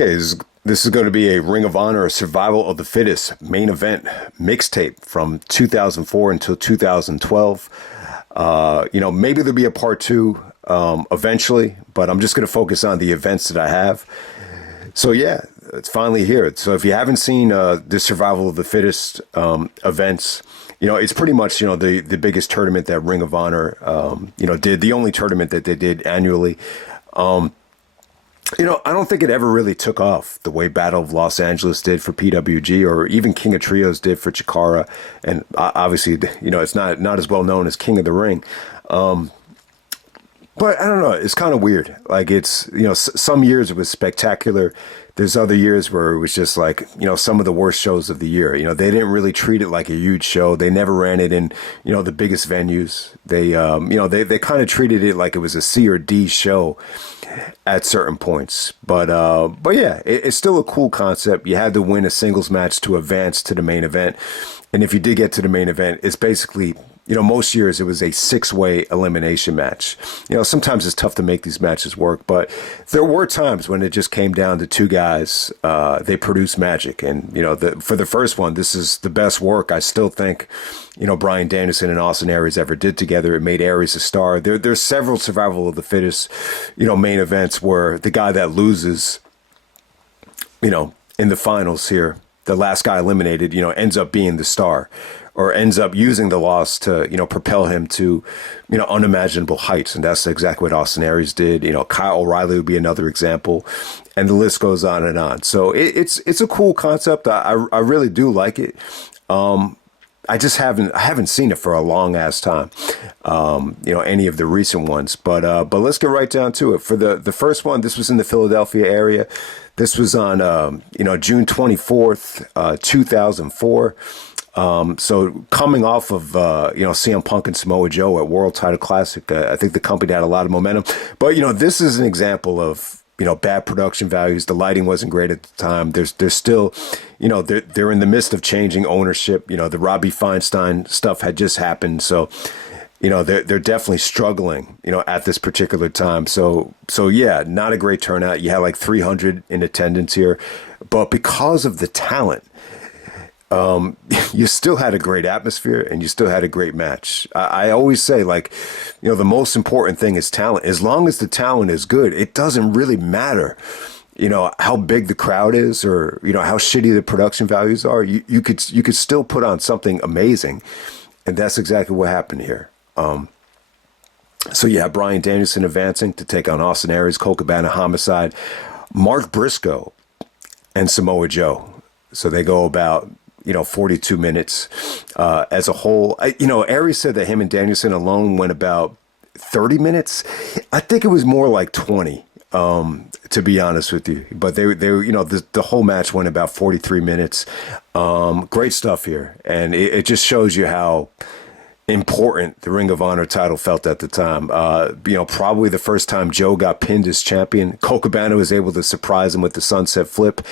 Okay, this is going to be a Ring of Honor Survival of the Fittest main event mixtape from 2004 until 2012. Maybe there'll be a part two eventually, but I'm just going to focus on the events that I have. So yeah, it's finally here. So if you haven't seen the Survival of the Fittest events, it's pretty much, the biggest tournament that Ring of Honor, did, the only tournament that they did annually. I don't think it ever really took off the way Battle of Los Angeles did for PWG, or even King of Trios did for Chikara. And obviously, it's not as well known as King of the Ring. But I don't know, it's kind of weird. Like, it's, some years it was spectacular. There's other years where it was just like, some of the worst shows of the year. They didn't really treat it like a huge show. They never ran it in, the biggest venues. They kind of treated it like it was a C or D show at certain points. But yeah, it's still a cool concept. You had to win a singles match to advance to the main event. And if you did get to the main event, it's basically, most years it was a 6-way elimination match. Sometimes it's tough to make these matches work, but there were times when it just came down to two guys. They produced magic. And, for the first one, this is the best work I still think, Bryan Danielson and Austin Aries ever did together. It made Aries a star. There's several Survival of the Fittest, main events where the guy that loses, in the finals here, the last guy eliminated, ends up being the star, or ends up using the loss to, propel him to, unimaginable heights. And that's exactly what Austin Aries did. Kyle O'Reilly would be another example, and the list goes on and on. So it's a cool concept. I really do like it. I just haven't seen it for a long ass time. Any of the recent ones, but let's get right down to it. For the first one, this was in the Philadelphia area. This was on, June 24th, 2004. So coming off of, CM Punk and Samoa Joe at World Title Classic, I think the company had a lot of momentum. But, this is an example of, bad production values. The lighting wasn't great at the time. There's still, they're in the midst of changing ownership. The Robbie Feinstein stuff had just happened. So, they're definitely struggling, at this particular time. So yeah, not a great turnout. You had like 300 in attendance here, but because of the talent, you still had a great atmosphere and you still had a great match. I always say, like, the most important thing is talent. As long as the talent is good, it doesn't really matter, how big the crowd is, or, how shitty the production values are. You could still put on something amazing. And that's exactly what happened here. So you have Bryan Danielson advancing to take on Austin Aries, Colt Cabana, Homicide, Mark Briscoe, and Samoa Joe. So they go about, 42 minutes as a whole. Aries said that him and Danielson alone went about 30 minutes. I think it was more like 20, to be honest with you. But they the whole match went about 43 minutes. Great stuff here. And it just shows you how important the Ring of Honor title felt at the time. Probably the first time Joe got pinned as champion. Colt Cabana was able to surprise him with the sunset flip.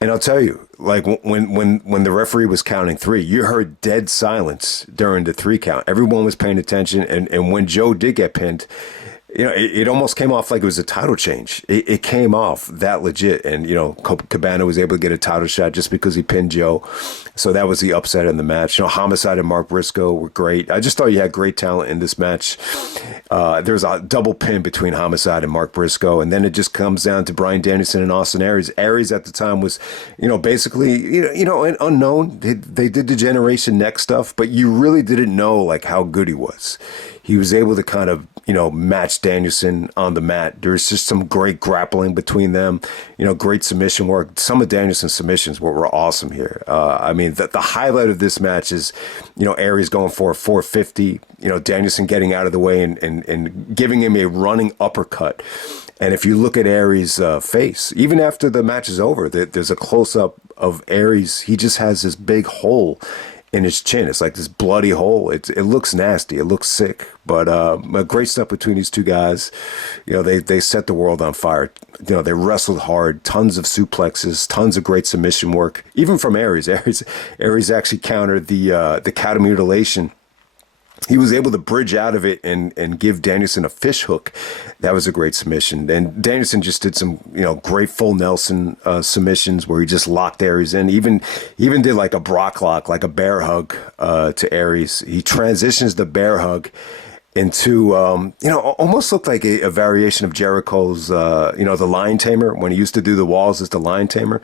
And I'll tell you, like, when the referee was counting 3, you heard dead silence during the 3 count. Everyone was paying attention. And when Joe did get pinned, it almost came off like it was a title change. It came off that legit. And, Cabana was able to get a title shot just because he pinned Joe. So that was the upset in the match. Homicide and Mark Briscoe were great. I just thought you had great talent in this match. There was a double pin between Homicide and Mark Briscoe. And then it just comes down to Bryan Danielson and Austin Aries. Aries at the time was, basically, an unknown. They did the Generation Next stuff, but you really didn't know, like, how good he was. He was able to kind of, match Danielson on the mat. There's just some great grappling between them, great submission work. Some of Danielson's submissions were awesome here. The highlight of this match is, Aries going for a 450, Danielson getting out of the way and giving him a running uppercut. And if you look at Aries' face, even after the match is over, there's a close-up of Aries. He just has this big hole in his chin. It's like this bloody hole. It looks nasty. It looks sick. But great stuff between these two guys. They set the world on fire. They wrestled hard. Tons of suplexes. Tons of great submission work. Even from Aries. Aries actually countered the cow mutilation he was able to bridge out of it and give Danielson a fish hook. That was a great submission. And Danielson just did some, great full Nelson submissions where he just locked Aries in. Even did like a Brock lock, like a bear hug to Aries. He transitions the bear hug into, almost looked like a variation of Jericho's, the Lion Tamer, when he used to do the walls as the Lion Tamer.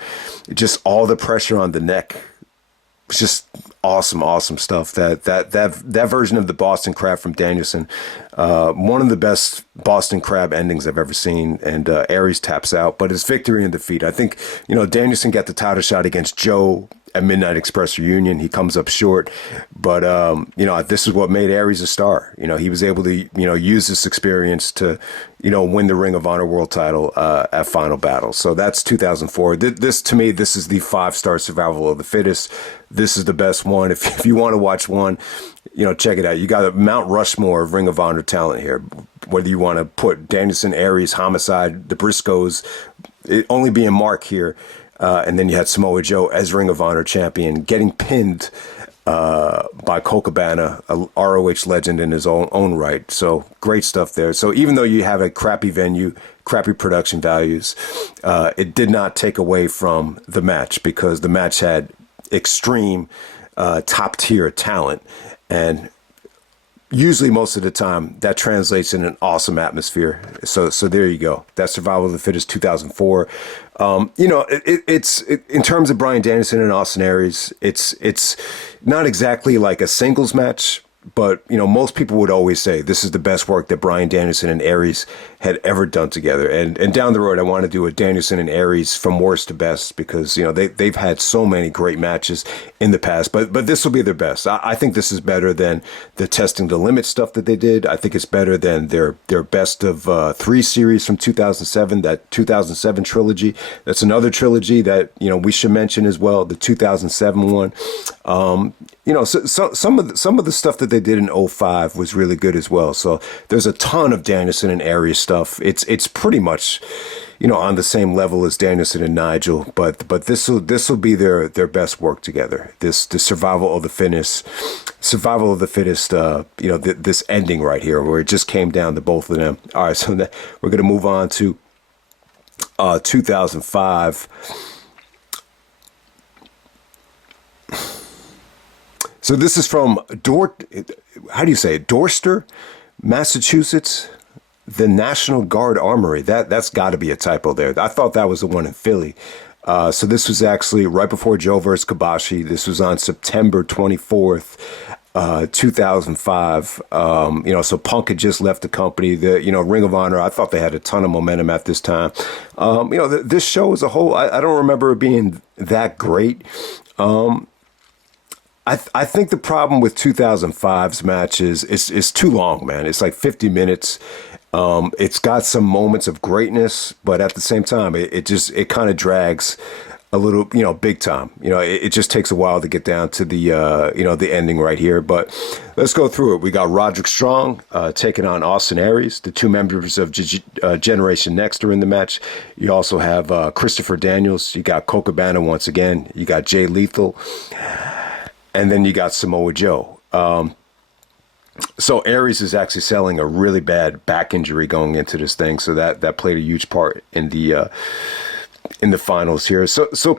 Just all the pressure on the neck. It's just awesome stuff. That version of the Boston Crab from Danielson, one of the best Boston Crab endings I've ever seen. And Aries taps out, but it's victory and defeat. I think Danielson got the title shot against Joe at Midnight Express Reunion. He comes up short, but this is what made Aries a star. He was able to use this experience to win the Ring of Honor World Title at Final Battle. So that's 2004. This to me, this is the 5-star Survival of the Fittest. This is the best one. If you want to watch one, check it out. You got a Mount Rushmore of Ring of Honor talent here. Whether you want to put Danielson, Aries, Homicide, the Briscoes, it only being Mark here. And then you had Samoa Joe as Ring of Honor champion, getting pinned by Colt Cabana, a ROH legend in his own right. So great stuff there. So even though you have a crappy venue, crappy production values, it did not take away from the match, because the match had extreme top tier talent. And usually most of the time that translates in an awesome atmosphere. So there you go. That's Survival of the Fittest 2004. It's in terms of Bryan Danielson and Austin Aries, it's not exactly like a singles match, but most people would always say this is the best work that Bryan Danielson and Aries had ever done together. And down the road, I want to do a Danielson and Aries from worst to best, because they've had so many great matches in the past, but this will be their best. I think this is better than the Testing the Limit stuff that they did. I think it's better than their best of 3 series from 2007, that 2007 trilogy. That's another trilogy that we should mention as well, the 2007 one. So some of the stuff that they did in 2005 was really good as well. So there's a ton of Danielson and Aries stuff. It's pretty much on the same level as Danielson and Nigel, but this will be their best work together. The Survival of the Fittest, this ending right here, where it just came down to both of them. All right, so we're gonna move on to 2005. So this is from Dorchester, Massachusetts, the National Guard Armory. That's got to be a typo there. I thought that was the one in Philly. So this was actually right before Joe versus Kabashi. This was on September 24th, 2005. So Punk had just left the company. The Ring of Honor, I thought they had a ton of momentum at this time. This show as a whole, I don't remember it being that great. I think the problem with 2005's match is it's too long, man. It's like 50 minutes. It's got some moments of greatness, but at the same time, it kind of drags a little, big time. It just takes a while to get down to the, the ending right here. But let's go through it. We got Roderick Strong taking on Austin Aries. The 2 members of Generation Next are in the match. You also have Christopher Daniels. You got Colt Cabana once again. You got Jay Lethal. And then you got Samoa Joe. So Aries is actually selling a really bad back injury going into this thing, so that played a huge part in the finals here. So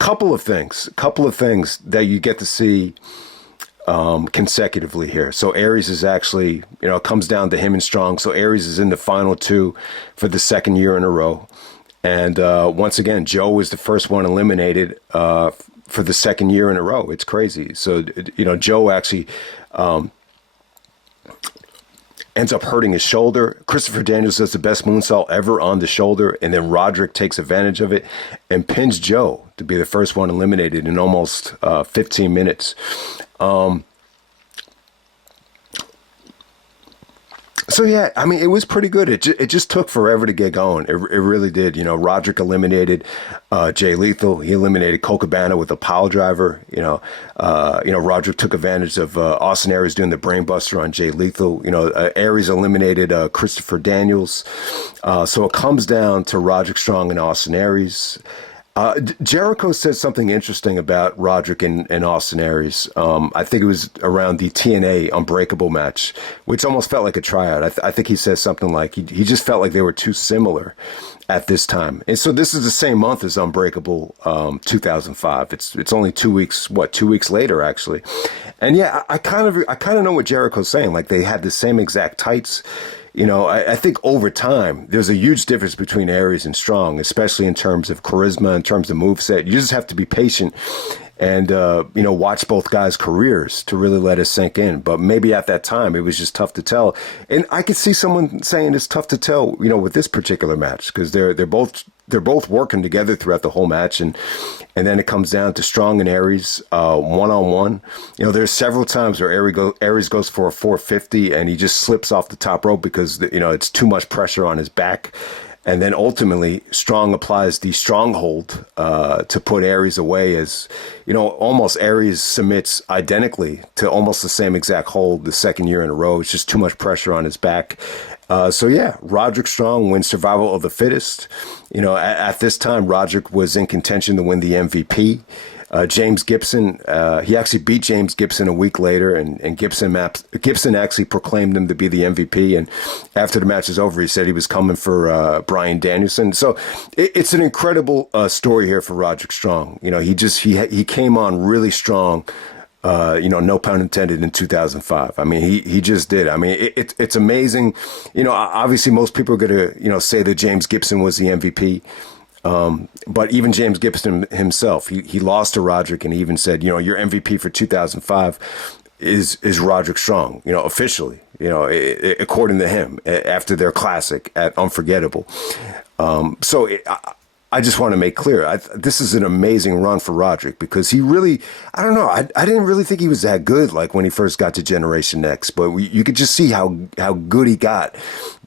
couple of things that you get to see consecutively here. So Aries is actually, it comes down to him and Strong. So Aries is in the final 2 for the second year in a row, and once again, Joe was the first one eliminated for the second year in a row. It's crazy. So, Joe actually ends up hurting his shoulder. Christopher Daniels does the best moonsault ever on the shoulder, and then Roderick takes advantage of it and pins Joe to be the first one eliminated in almost 15 minutes. So yeah, I mean, it was pretty good. It just took forever to get going. It really did. Roderick eliminated Jay Lethal. He eliminated Colt Cabana with a pile driver. Roderick took advantage of Austin Aries doing the brainbuster on Jay Lethal. Aries eliminated Christopher Daniels. So it comes down to Roderick Strong and Austin Aries. Jericho said something interesting about Roderick and Austin Aries. I think it was around the TNA Unbreakable match, which almost felt like a tryout. I think he said something like he just felt like they were too similar at this time. And so this is the same month as Unbreakable 2005. It's only 2 weeks, 2 weeks later actually. And yeah, I kind of know what Jericho's saying. Like they had the same exact tights. I think over time, there's a huge difference between Aries and Strong, especially in terms of charisma, in terms of moveset. You just have to be patient and, watch both guys' careers to really let it sink in. But maybe at that time, it was just tough to tell. And I could see someone saying it's tough to tell, with this particular match because they're both working together throughout the whole match. And then it comes down to Strong and Aries one-on-one. There's several times where Aries goes for a 450 and he just slips off the top rope because, it's too much pressure on his back. And then ultimately, Strong applies the stronghold to put Aries away as, almost Aries submits identically to almost the same exact hold the second year in a row. It's just too much pressure on his back. Roderick Strong wins Survival of the Fittest. At this time, Roderick was in contention to win the MVP. James Gibson, he actually beat James Gibson a week later, and Gibson actually proclaimed him to be the MVP. And after the match is over, he said he was coming for Bryan Danielson. So it's an incredible story here for Roderick Strong. He came on really strong. No pun intended, in 2005. I mean, he just did. I mean, it's amazing. Obviously most people are going to, say that James Gibson was the MVP. But even James Gibson himself, he lost to Roderick, and he even said, your MVP for 2005 is Roderick Strong, officially, according to him, after their classic at Unforgettable. I just want to make clear, this is an amazing run for Roderick because he really, I don't know, I didn't really think he was that good like when he first got to Generation X, but you could just see how good he got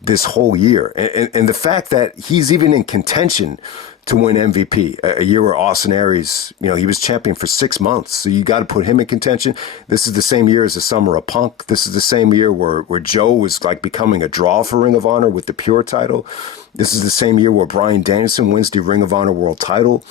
this whole year. And the fact that he's even in contention to win MVP, a year where Austin Aries, he was champion for 6 months. So you got to put him in contention. This is the same year as the Summer of Punk. This is the same year where Joe was like becoming a draw for Ring of Honor with the Pure title. This is the same year where Bryan Danielson wins the Ring of Honor World title.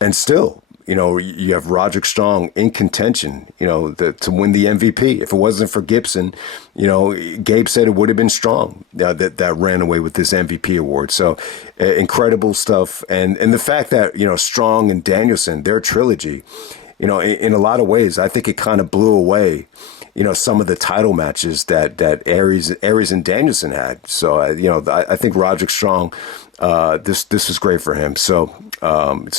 And still, you have Roderick Strong in contention, to win the MVP. If it wasn't for Gibson, Gabe said it would have been Strong that ran away with this MVP award. So incredible stuff. And the fact that, Strong and Danielson, their trilogy, in a lot of ways, I think it kind of blew away, some of the title matches that Aries and Danielson had. So, I think Roderick Strong, this was great for him. So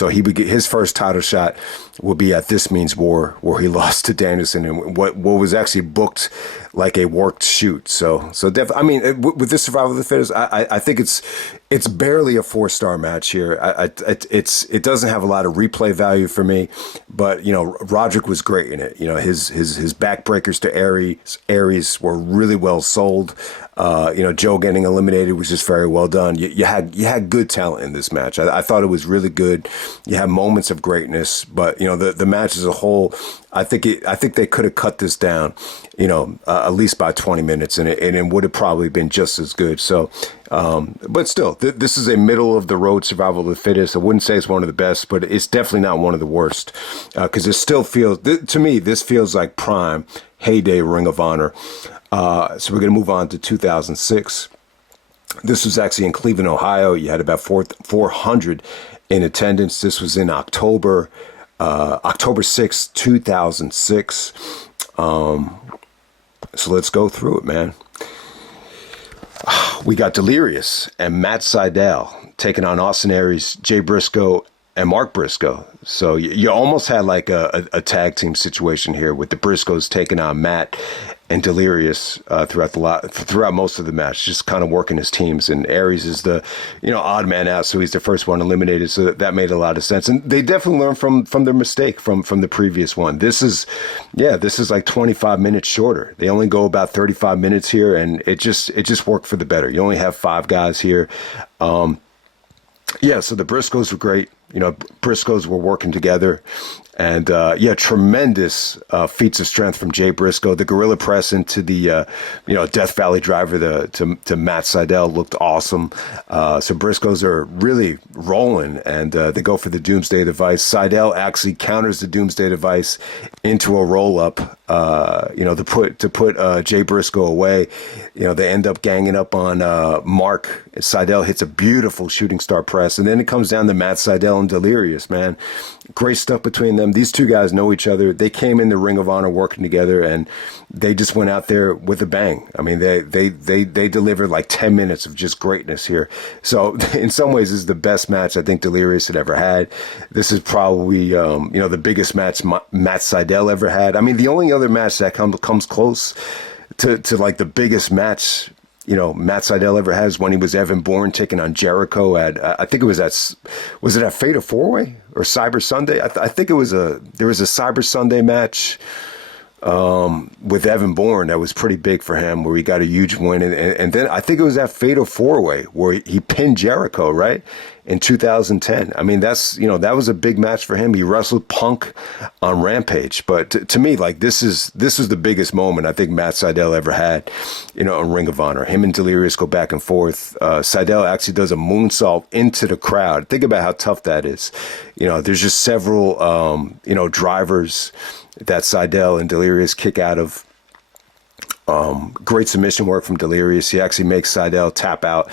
he would get his first title shot will be at This Means War, where he lost to Danielson and what was actually booked like a worked shoot. So I mean, with this Survival of the Fittest, I think it's barely a 4-star match here. It doesn't have a lot of replay value for me, but Roderick was great in it. His backbreakers to Aries were really well sold. Joe getting eliminated was just very well done. You had good talent in this match. I thought it was really good. You had moments of greatness, but the match as a whole, I think they could have cut this down, at least by 20 minutes, and it would have probably been just as good. So, but still, this is a middle of the road Survival of the Fittest. I wouldn't say it's one of the best, but it's definitely not one of the worst, because it still feels, to me, this feels like prime heyday Ring of Honor. So we're going to move on to 2006. This was actually in Cleveland, Ohio. You had about 400 in attendance. This was in October 6th, 2006. So let's go through it, man. We got Delirious and Matt Sydal taking on Austin Aries, Jay Briscoe, and Mark Briscoe. So you almost had like a tag team situation here with the Briscoes taking on Matt and Delirious throughout most of the match, just kind of working as teams. And Aries is the odd man out, so he's the first one eliminated. So that made a lot of sense. And they definitely learned from their mistake from the previous one. This is like 25 minutes shorter. They only go about 35 minutes here, and it just worked for the better. You only have 5 guys here. So the Briscoes were great. Briscoes were working together. And, tremendous feats of strength from Jay Briscoe. The gorilla press into the, Death Valley driver to Matt Sydal looked awesome. So Briscoes are really rolling, and they go for the Doomsday Device. Sydal actually counters the Doomsday Device into a roll-up, to put Jay Briscoe away. They end up ganging up on Mark. Sydal hits a beautiful shooting star press, and then it comes down to Matt Sydal and Delirious, man. Great stuff between them. These two guys know each other. They came in the Ring of Honor working together, and they just went out there with a bang. I mean, they delivered like 10 minutes of just greatness here. So in some ways, this is the best match I think Delirious had ever had. This is probably, the biggest match Matt Sydal ever had. I mean, the only other match that comes close to like the biggest match Matt Sydal ever has when he was Evan Bourne taking on Jericho at, I think it was at Fatal 4-Way or Cyber Sunday? I think there was a Cyber Sunday match with Evan Bourne that was pretty big for him, where he got a huge win. And then I think it was that Fatal 4-Way where he pinned Jericho, right? In 2010. I mean, that was a big match for him. He wrestled Punk on Rampage. But to me, like, this is the biggest moment I think Matt Sydal ever had, in Ring of Honor. Him and Delirious go back and forth. Sydal actually does a moonsault into the crowd. Think about how tough that is. There's just several, drivers that Sydal and Delirious kick out of. Great submission work from Delirious. He actually makes Sydal tap out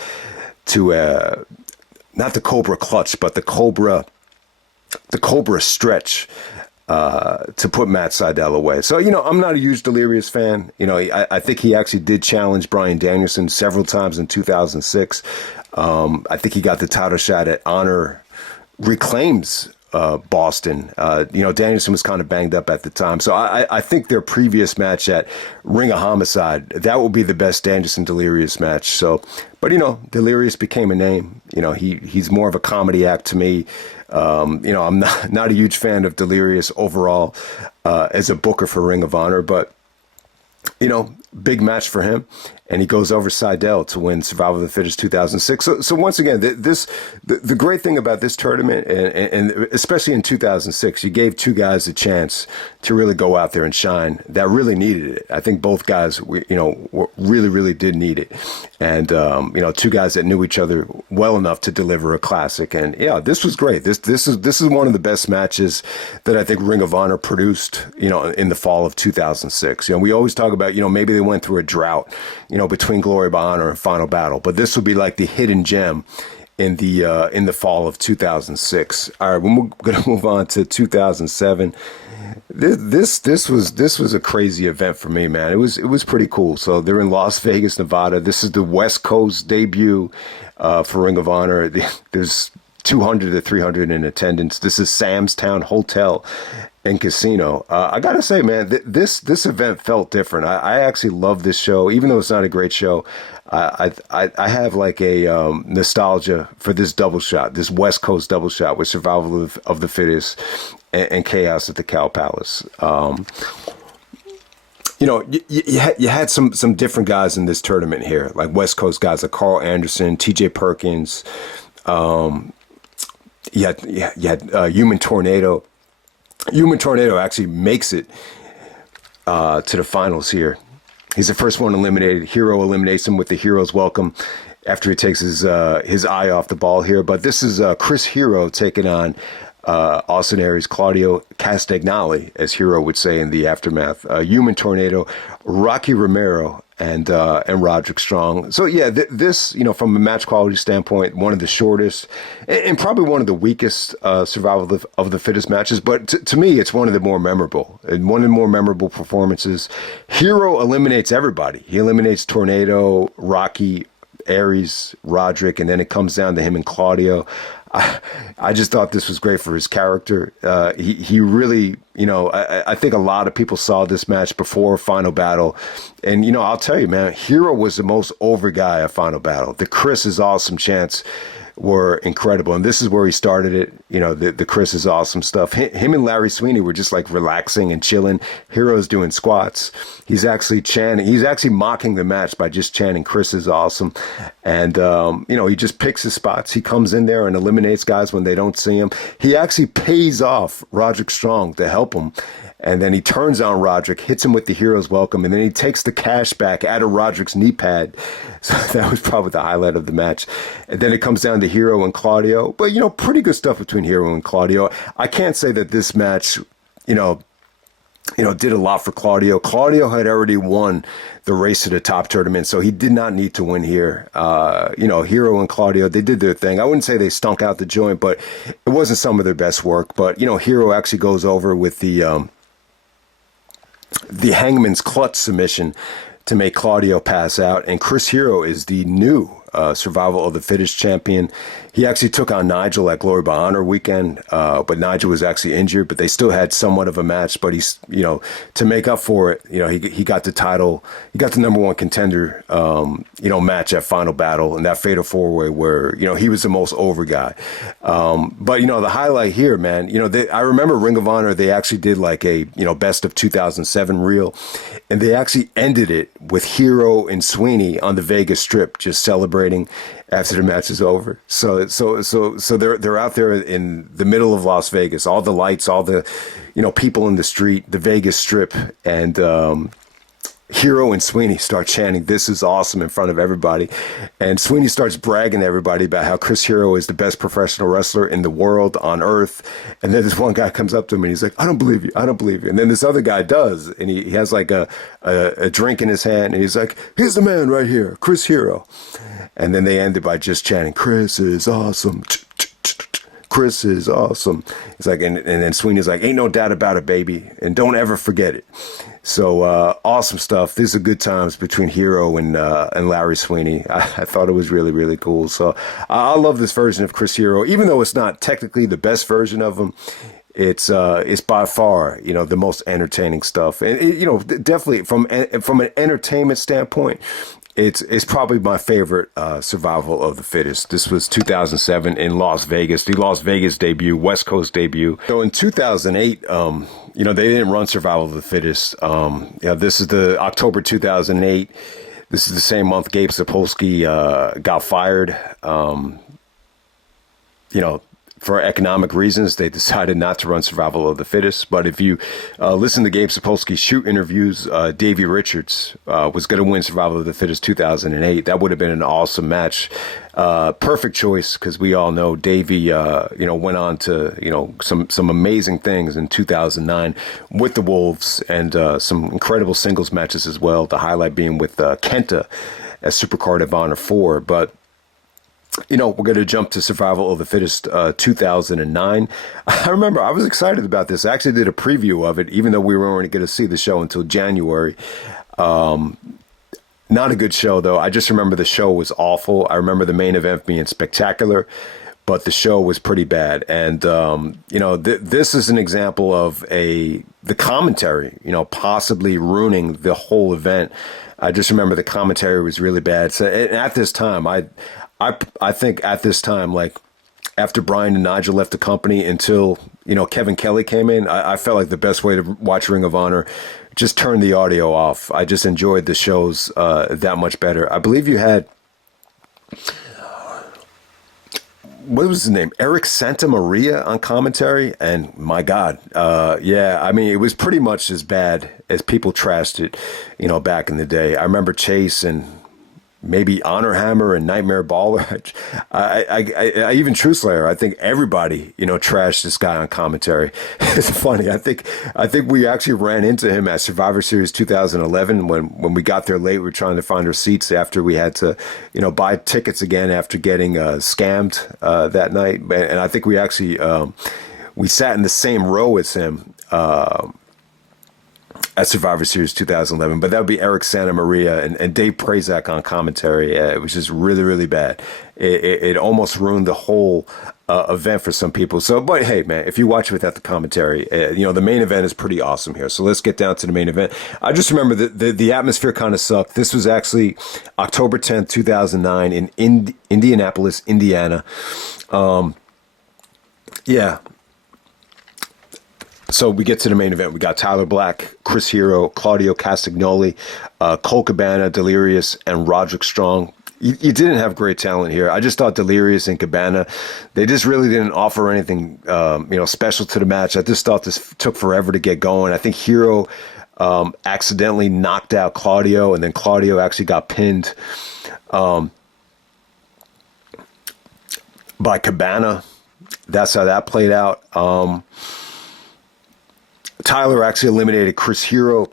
to not the Cobra clutch, but the Cobra stretch to put Matt Sydal away. So, I'm not a huge Delirious fan. I think he actually did challenge Bryan Danielson several times in 2006. I think he got the title shot at Honor Reclaims Boston. Danielson was kind of banged up at the time. So I think their previous match at Ring of Homicide, that will be the best Danielson-Delirious match. So, but, Delirious became a name. He's more of a comedy act to me. I'm not a huge fan of Delirious overall as a booker for Ring of Honor, but, big match for him. And he goes over Sydal to win Survival of the Fittest 2006. So once again, the great thing about this tournament, and especially in 2006, you gave two guys a chance to really go out there and shine that really needed it. I think both guys, really, really did need it. And, two guys that knew each other well enough to deliver a classic. And yeah, this was great. This is one of the best matches that I think Ring of Honor produced, in the fall of 2006. We always talk about, maybe they went through a drought, between Glory by Honor and Final Battle, but this would be like the hidden gem in the fall of 2006. All right, we're going to move on to 2007. This was a crazy event for me, man. It was pretty cool. So they're in Las Vegas, Nevada. This is the West Coast debut for Ring of Honor. There's 200 to 300 in attendance. This is Sam's Town Hotel and Casino. I gotta say, man, this event felt different. I actually love this show, even though it's not a great show. I have like a nostalgia for this double shot, this West Coast double shot with Survival of the Fittest and Chaos at the Cow Palace. You had some different guys in this tournament here, like West Coast guys like Carl Anderson, T.J. Perkins. You had Human Tornado. Human Tornado actually makes it to the finals here. He's the first one eliminated. Hero eliminates him with the Hero's Welcome after he takes his eye off the ball here. But this is Chris Hero taking on Austin Aries, Claudio Castagnoli, as Hero would say in the aftermath. Human Tornado, Rocky Romero, and Roderick Strong. So yeah, this, from a match quality standpoint, one of the shortest and probably one of the weakest Survival of the Fittest matches. But to me, it's one of the more memorable performances. Hero eliminates everybody. He eliminates Tornado, Rocky, Aries, Roderick, and then it comes down to him and Claudio. I just thought this was great for his character. He really, I think a lot of people saw this match before Final Battle. And, I'll tell you, man, Hero was the most over guy at Final Battle. The Chris is Awesome chants were incredible. And this is where he started it. you know, the Chris is awesome stuff. Him and Larry Sweeney were just like relaxing and chilling. Hero's doing squats. He's actually chanting. He's actually mocking the match by just chanting, Chris is awesome. And, you know, he just picks his spots. He comes in there and eliminates guys when they don't see him. He actually pays off Roderick Strong to help him. And then he turns on Roderick, hits him with the Hero's Welcome, and then he takes the cash back out of Roderick's knee pad. So that was probably the highlight of the match. And then it comes down to Hero and Claudio. But, you know, pretty good stuff between Hero and Claudio. I can't say that this match, you know, did a lot for Claudio. Claudio had already won the Race to the Top tournament, so he did not need to win here. You know, Hero and Claudio, they did their thing. I wouldn't say they stunk out the joint, but it wasn't some of their best work. But, you know, Hero actually goes over with the Hangman's clutch submission to make Claudio pass out. And Chris Hero is the new Survival of the Fittest champion. He actually took on Nigel at Glory by Honor weekend, but Nigel was actually injured, but they still had somewhat of a match. But he's, you know, to make up for it, you know, he got the title, he got the number one contender, you know, match at Final Battle and that Fatal 4-Way where, you know, he was the most over guy. But, you know, the highlight here, man, you know, I remember Ring of Honor, they actually did like a, you know, best of 2007 reel, and they actually ended it with Hero and Sweeney on the Vegas Strip just celebrating after the match is over. So they're out there in the middle of Las Vegas, all the lights, all the, you know, people in the street, the Vegas Strip, and Hero and Sweeney start chanting, "This is awesome," in front of everybody. And Sweeney starts bragging to everybody about how Chris Hero is the best professional wrestler in the world, on earth. And then this one guy comes up to him and he's like, "I don't believe you. I don't believe you." And then this other guy does. And he has like a drink in his hand. And he's like, "Here's the man right here, Chris Hero." And then they ended by just chanting, "Chris is awesome. Chris is awesome." It's like, and then Sweeney's like, "Ain't no doubt about it, baby. And don't ever forget it." So awesome stuff. These are good times between Hero and Larry Sweeney. I thought it was really, really cool. So I love this version of Chris Hero, even though it's not technically the best version of him. It's by far, you know, the most entertaining stuff, and you know, definitely from an entertainment standpoint, it's probably my favorite Survival of the Fittest. This was 2007 in Las Vegas, the Las Vegas debut, West Coast debut. So in 2008, you know, they didn't run Survival of the Fittest. Yeah, this is the October 2008. This is the same month Gabe Sapolsky got fired. You know, for economic reasons, they decided not to run Survival of the Fittest. But if you listen to Gabe Sapolsky's shoot interviews, Davey Richards was going to win Survival of the Fittest 2008. That would have been an awesome match. Perfect choice, because we all know Davey, you know, went on to, you know, some amazing things in 2009 with the Wolves, and some incredible singles matches as well. The highlight being with Kenta at Supercard of Honor 4. But you know, we're going to jump to Survival of the Fittest 2009. I remember I was excited about this. I actually did a preview of it, even though we weren't going to see the show until January. Not a good show, though. I just remember the show was awful. I remember the main event being spectacular, but the show was pretty bad. And, you know, this is an example of the commentary, you know, possibly ruining the whole event. I just remember the commentary was really bad. So at this time, I think at this time, like after Bryan and Nigel left the company until, you know, Kevin Kelly came in, I felt like the best way to watch Ring of Honor, just turn the audio off. I just enjoyed the shows that much better. I believe you had, what was his name? Eric Santa Maria on commentary. And my God, yeah, I mean, it was pretty much as bad as people trashed it, you know, back in the day. I remember Chase and maybe Honor Hammer and Nightmare Baller. I even True Slayer. I think everybody, you know, trashed this guy on commentary. It's funny. I think we actually ran into him at Survivor Series 2011 when we got there late. We were trying to find our seats after we had to, you know, buy tickets again after getting scammed that night. And I think we actually we sat in the same row as him. At Survivor Series 2011, but that would be Eric Santa Maria and Dave Prazak on commentary. It was just really, really bad. It almost ruined the whole event for some people. So, but hey, man, if you watch without the commentary, you know, the main event is pretty awesome here. So let's get down to the main event. I just remember the atmosphere kind of sucked. This was actually October 10th, 2009 in Indianapolis, Indiana. Yeah. So we get to the main event. We got Tyler Black, Chris Hero, Claudio Castagnoli, Colt Cabana, Delirious, and Roderick Strong. You didn't have great talent here. I just thought Delirious and Cabana, they just really didn't offer anything, special to the match. I just thought this took forever to get going. I think Hero accidentally knocked out Claudio, and then Claudio actually got pinned by Cabana. That's how that played out. Tyler actually eliminated Chris Hero,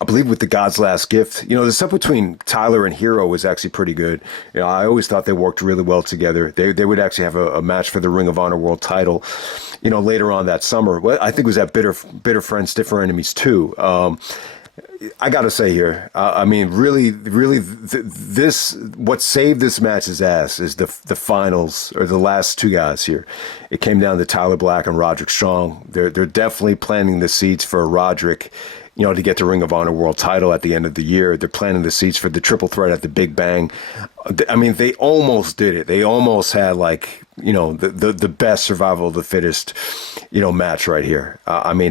I believe, with the God's Last Gift. The stuff between Tyler and Hero was actually pretty good. I always thought they worked really well together. They would actually have a match for the Ring of Honor World title, later on that summer. Well, I think it was at Bitter Friends, Stiffer Enemies 2. I got to say here, really, what saved this match's ass is the finals, or the last two guys here. It came down to Tyler Black and Roderick Strong. They're definitely planting the seeds for Roderick, to get the Ring of Honor World title at the end of the year. They're planting the seeds for the triple threat at the Big Bang. They almost did it. They almost had the best survival of the fittest, match right here.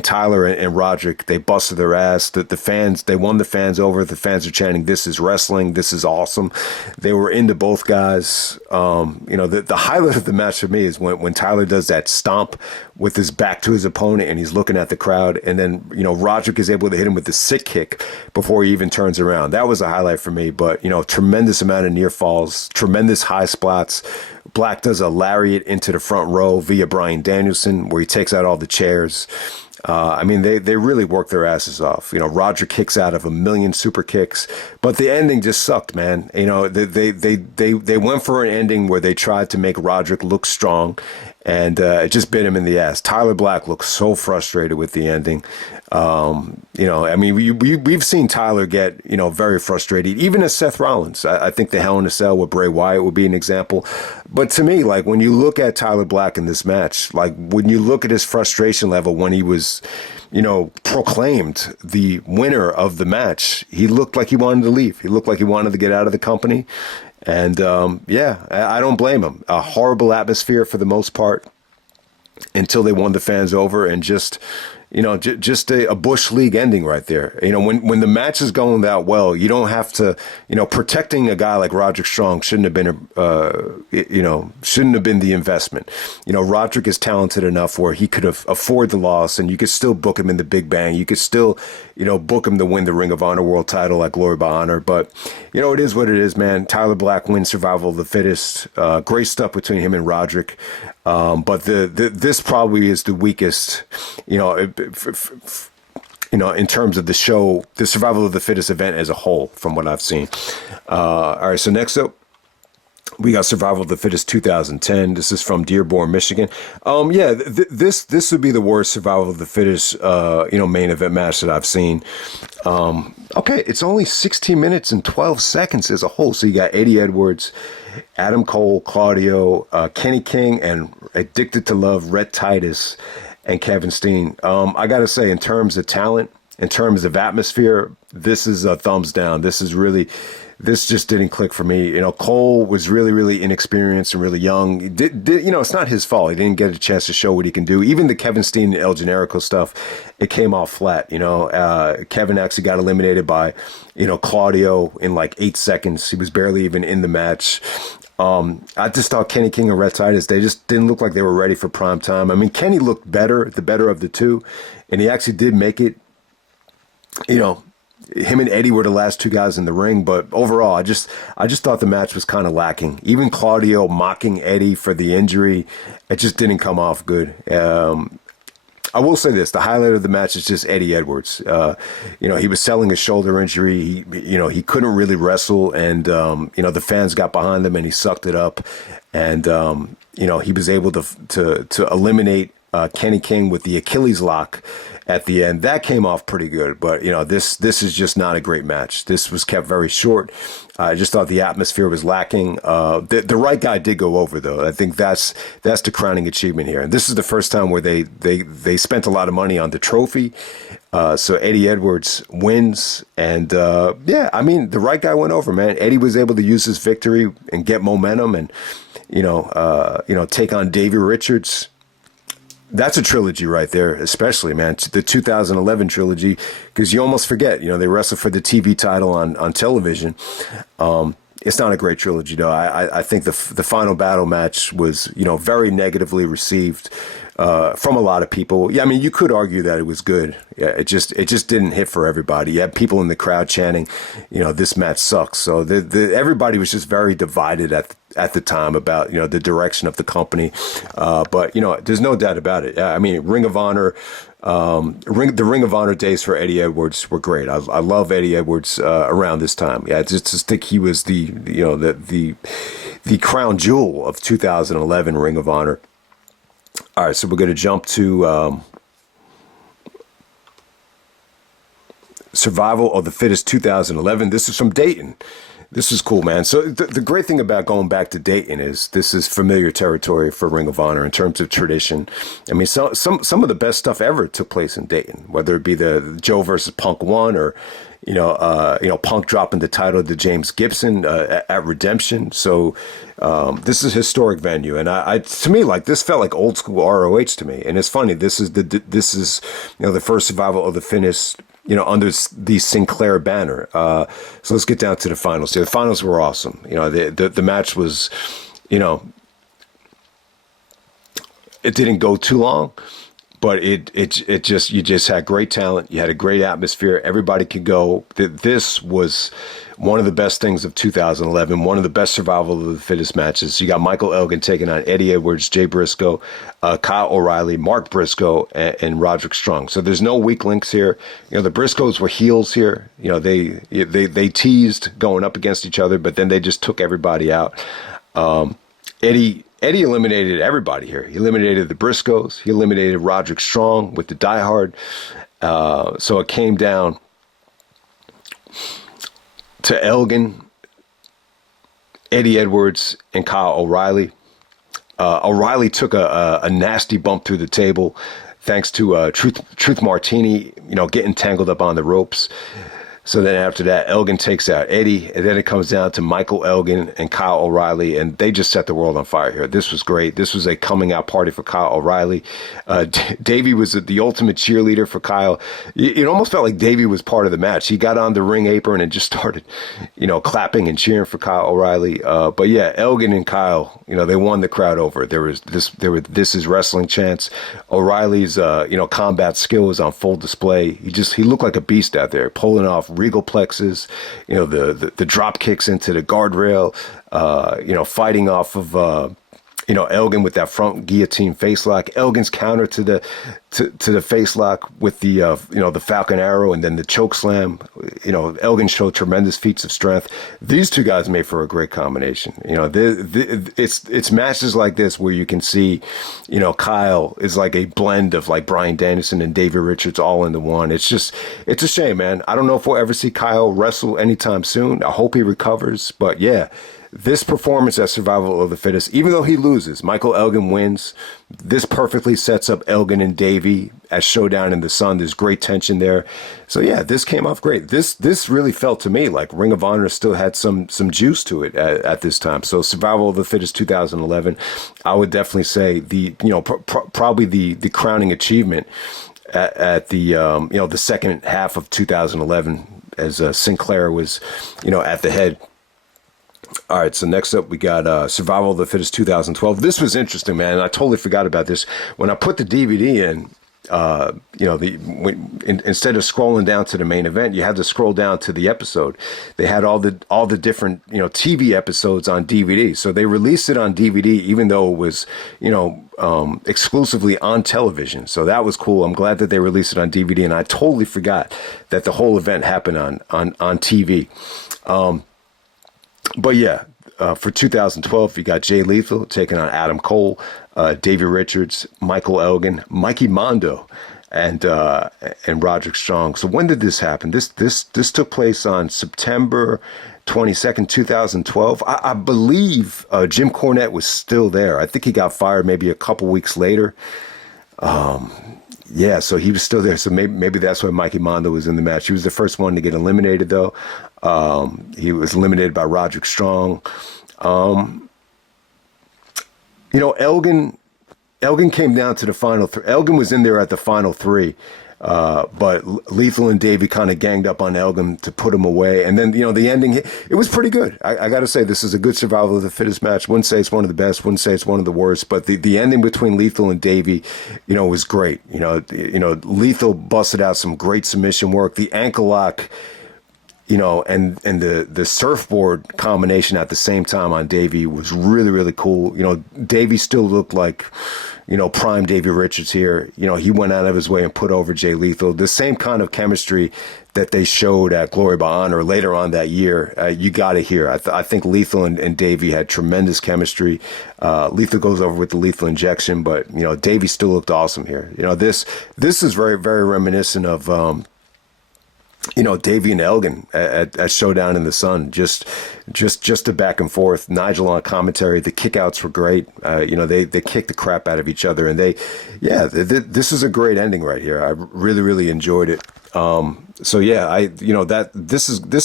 Tyler and Roderick, they busted their ass. The fans, they won the fans over. The fans are chanting, "This is wrestling. This is awesome." They were into both guys. The highlight of the match for me is when Tyler does that stomp with his back to his opponent and he's looking at the crowd, and then Roderick is able to hit him with the sick kick before he even turns around. That was a highlight for me. But tremendous amount of near falls, tremendous high spots. Black does a lariat into the front row via Bryan Danielson, where he takes out all the chairs. They really work their asses off. Roger kicks out of a million super kicks, but the ending just sucked, man. They went for an ending where they tried to make Roderick look strong, and it just bit him in the ass. Tyler Black looks so frustrated with the ending. We've seen Tyler get, very frustrated, even as Seth Rollins. I think the Hell in a Cell with Bray Wyatt would be an example. But to me, when you look at Tyler Black in this match, when you look at his frustration level when he was, proclaimed the winner of the match, he looked like he wanted to leave. He looked like he wanted to get out of the company. And, I don't blame him. A horrible atmosphere for the most part until they won the fans over, and just a Bush League ending right there. When the match is going that well, you don't have to, protecting a guy like Roderick Strong shouldn't have been the investment. Roderick is talented enough where he could afford the loss, and you could still book him in the Big Bang. You could still, book him to win the Ring of Honor World title at Glory by Honor. But, it is what it is, man. Tyler Black wins Survival of the Fittest. Great stuff between him and Roderick. But this probably is the weakest, in terms of the show, the Survival of the Fittest event as a whole, from what I've seen. All right, so next up, we got Survival of the Fittest 2010. This is from Dearborn, Michigan. This would be the worst Survival of the Fittest, main event match that I've seen. Okay, it's only 16 minutes and 12 seconds as a whole. So you got Eddie Edwards, Adam Cole, Claudio, Kenny King, and Addicted to Love, Rhett, Titus, and Kevin Steen. I got to say, in terms of talent, in terms of atmosphere, this is a thumbs down. This just didn't click for me. Cole was really, really inexperienced and really young. It's not his fault. He didn't get a chance to show what he can do. Even the Kevin Steen and El Generico stuff, it came off flat. Kevin actually got eliminated by, Claudio in 8 seconds. He was barely even in the match. I just thought Kenny King and Rhett Titus, they just didn't look like they were ready for prime time. Kenny looked better, the better of the two, and he actually did make it, him and Eddie were the last two guys in the ring, but overall, I just thought the match was kind of lacking. Even Claudio mocking Eddie for the injury, it just didn't come off good. I will say this: the highlight of the match is just Eddie Edwards. He was selling a shoulder injury. He couldn't really wrestle, and the fans got behind him, and he sucked it up, and he was able to eliminate Kenny King with the Achilles lock at the end. That came off pretty good, but this is just not a great match. This was kept very short. I just thought the atmosphere was lacking. The right guy did go over, though. I think that's the crowning achievement here. And this is the first time where they spent a lot of money on the trophy. So Eddie Edwards wins, and the right guy went over, man. Eddie was able to use his victory and get momentum, and take on Davey Richards. That's a trilogy right there, especially, man. The 2011 trilogy, because you almost forget, they wrestled for the TV title on television. It's not a great trilogy, though. I think the final battle match was, very negatively received from a lot of people. Yeah, I mean, you could argue that it was good. Yeah, it just didn't hit for everybody. You had people in the crowd chanting, this match sucks. So everybody was just very divided at the time about, the direction of the company. But, there's no doubt about it. I mean, Ring of Honor, the Ring of Honor days for Eddie Edwards were great. I love Eddie Edwards around this time. Yeah, I just think he was the crown jewel of 2011 Ring of Honor. All right, so we're going to jump to Survival of the Fittest 2011. This is from Dayton. This is cool, man. So the great thing about going back to Dayton is this is familiar territory for Ring of Honor in terms of tradition. I mean, some of the best stuff ever took place in Dayton, whether it be the Joe versus Punk 1 or, Punk dropping the title to James Gibson at Redemption. So this is a historic venue, and to me, like, this felt like old school ROH to me. And it's funny, this is the first Survival of the Fittest, under the Sinclair banner. So let's get down to the finals. The finals were awesome. The match was, it didn't go too long, but you just had great talent. You had a great atmosphere. Everybody could go. This was one of the best things of 2011, one of the best Survival of the Fittest matches. You got Michael Elgin taking on Eddie Edwards, Jay Briscoe, Kyle O'Reilly, Mark Briscoe, and Roderick Strong. So there's no weak links here. The Briscoes were heels here. They teased going up against each other, but then they just took everybody out. Eddie eliminated everybody here. He eliminated the Briscoes. He eliminated Roderick Strong with the Die Hard. So it came down to Elgin, Eddie Edwards, and Kyle O'Reilly. O'Reilly took a nasty bump through the table thanks to Truth Martini, getting tangled up on the ropes. So then after that, Elgin takes out Eddie, and then it comes down to Michael Elgin and Kyle O'Reilly, and they just set the world on fire here. This was great. This was a coming out party for Kyle O'Reilly. Davey was the ultimate cheerleader for Kyle. It almost felt like Davey was part of the match. He got on the ring apron and just started, clapping and cheering for Kyle O'Reilly. But yeah, Elgin and Kyle, they won the crowd over. This is wrestling chants. O'Reilly's, combat skill was on full display. He looked like a beast out there, pulling off regal plexes, the drop kicks into the guardrail, fighting off of, Elgin with that front guillotine face lock, Elgin's counter to the face lock with the, the Falcon Arrow, and then the choke slam. Elgin showed tremendous feats of strength. These two guys made for a great combination. It's matches like this where you can see, Kyle is like a blend of like Bryan Danielson and Davey Richards all into one. It's a shame, man. I don't know if we'll ever see Kyle wrestle anytime soon. I hope he recovers, but yeah. This performance at Survival of the Fittest, even though he loses, Michael Elgin wins. This perfectly sets up Elgin and Davey at Showdown in the Sun. There's great tension there. So yeah, this came off great. This really felt to me like Ring of Honor still had some juice to it at this time. So Survival of the Fittest 2011, I would definitely say probably the crowning achievement at the the second half of 2011 as Sinclair was at the head. All right, so next up we got Survival of the Fittest 2012. This was interesting, man. I totally forgot about this. When I put the DVD in, instead of scrolling down to the main event, you had to scroll down to the episode. They had all the different TV episodes on DVD. So they released it on DVD, even though it was exclusively on television. So that was cool. I'm glad that they released it on DVD, and I totally forgot that the whole event happened on TV. But yeah, for 2012, you got Jay Lethal taking on Adam Cole, Davey Richards, Michael Elgin, Mikey Mondo, and Roderick Strong. So when did this happen? This took place on September 22nd, 2012. I believe Jim Cornette was still there. I think he got fired maybe a couple weeks later. Yeah, so he was still there. So maybe that's why Mikey Mondo was in the match. He was the first one to get eliminated, though. He was eliminated by Roderick Strong. Elgin Elgin came down to the final three. Elgin was in there at the final three. But Lethal and Davey kind of ganged up on Elgin to put him away. And then, the ending, it was pretty good. I got to say, this is a good survival of the fittest match. Wouldn't say it's one of the best. Wouldn't say it's one of the worst. But the ending between Lethal and Davey, was great. Lethal busted out some great submission work. The ankle lock, and the surfboard combination at the same time on Davey was really, really cool. Davey still looked like, prime Davey Richards here. He went out of his way and put over Jay Lethal. The same kind of chemistry that they showed at Glory by Honor later on that year, you got to hear. I think Lethal and Davey had tremendous chemistry. Lethal goes over with the lethal injection, but, Davey still looked awesome here. This is very, very reminiscent of, Davey and Elgin at Showdown in the Sun, just a back and forth. Nigel on commentary. The kickouts were great. They kicked the crap out of each other, and this is a great ending right here. I really, really enjoyed it. This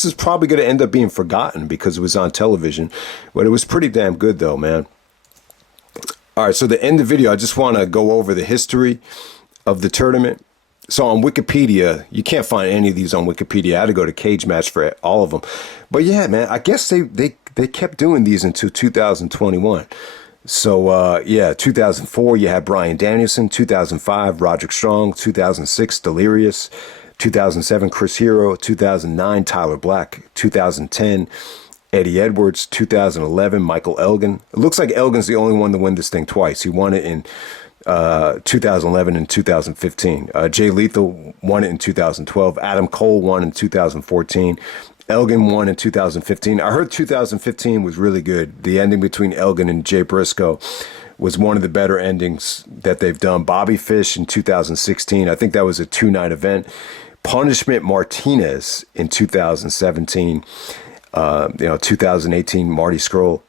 is probably going to end up being forgotten because it was on television, but it was pretty damn good though, man. All right, so the end of the video, I just want to go over the history of the tournament. So on Wikipedia, you can't find any of these on Wikipedia. I had to go to Cage Match for all of them. But yeah, man, I guess they kept doing these until 2021. So 2004, you had Bryan Danielson. 2005, Roderick Strong. 2006, Delirious. 2007, Chris Hero. 2009, Tyler Black. 2010, Eddie Edwards. 2011, Michael Elgin. It looks like Elgin's the only one to win this thing twice. He won it in 2011 and 2015. Jay Lethal won it in 2012. Adam Cole won in 2014. Elgin won in 2015. I heard 2015 was really good. The ending between Elgin and Jay Briscoe was one of the better endings that they've done. Bobby Fish in 2016. I think that was a 2-night event. Punishment Martinez in 2017. 2018, Marty Scurll.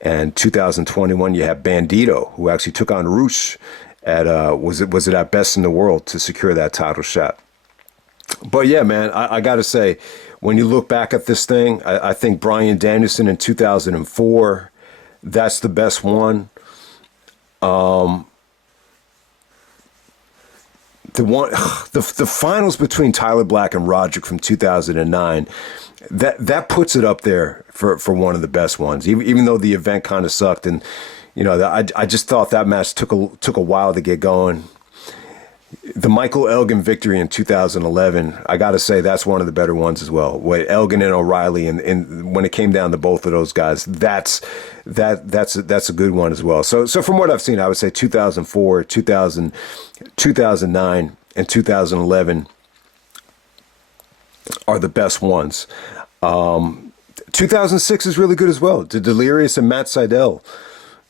And 2021, you have Bandito, who actually took on Roosh at was it at Best in the World to secure that title shot. But yeah, man, I got to say, when you look back at this thing, I think Bryan Danielson in 2004, that's the best one. The finals between Tyler Black and Roderick from 2009. That puts it up there for one of the best ones, even though the event kind of sucked. And, I just thought that match took a while to get going. The Michael Elgin victory in 2011, I got to say, that's one of the better ones as well. With Elgin and O'Reilly, and when it came down to both of those guys, that's a good one as well. So from what I've seen, I would say 2004, 2009, and 2011 are the best ones. 2006 is really good as well. The Delirious and Matt Sydal,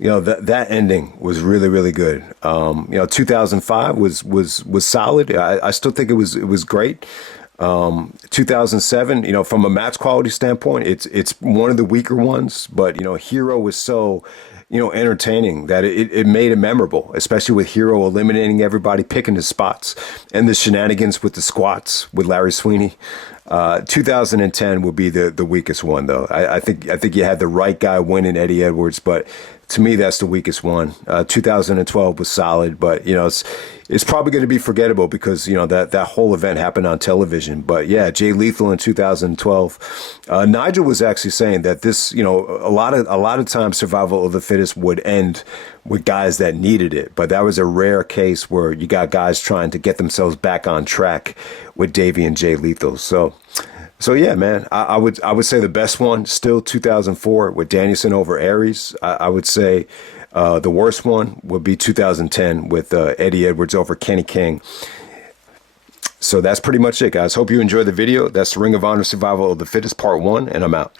that ending was really, really good. 2005 was solid. I still think it was great. 2007, from a match quality standpoint, it's one of the weaker ones, but Hero was so entertaining that it made it memorable, especially with Hero eliminating everybody, picking his spots, and the shenanigans with the squats with Larry Sweeney. 2010 would be the weakest one, though. I think you had the right guy winning, Eddie Edwards, but to me, that's the weakest one. 2012 was solid, but it's probably going to be forgettable because that whole event happened on television. But yeah, Jay Lethal in 2012. Nigel was actually saying that this, a lot of times Survival of the Fittest would end with guys that needed it, but that was a rare case where you got guys trying to get themselves back on track with Davey and Jay Lethal. So yeah, man, I would say the best one still 2004 with Danielson over Aries. I would say the worst one would be 2010 with Eddie Edwards over Kenny King. So that's pretty much it, guys. Hope you enjoyed the video. That's the Ring of Honor Survival of the Fittest Part 1, and I'm out.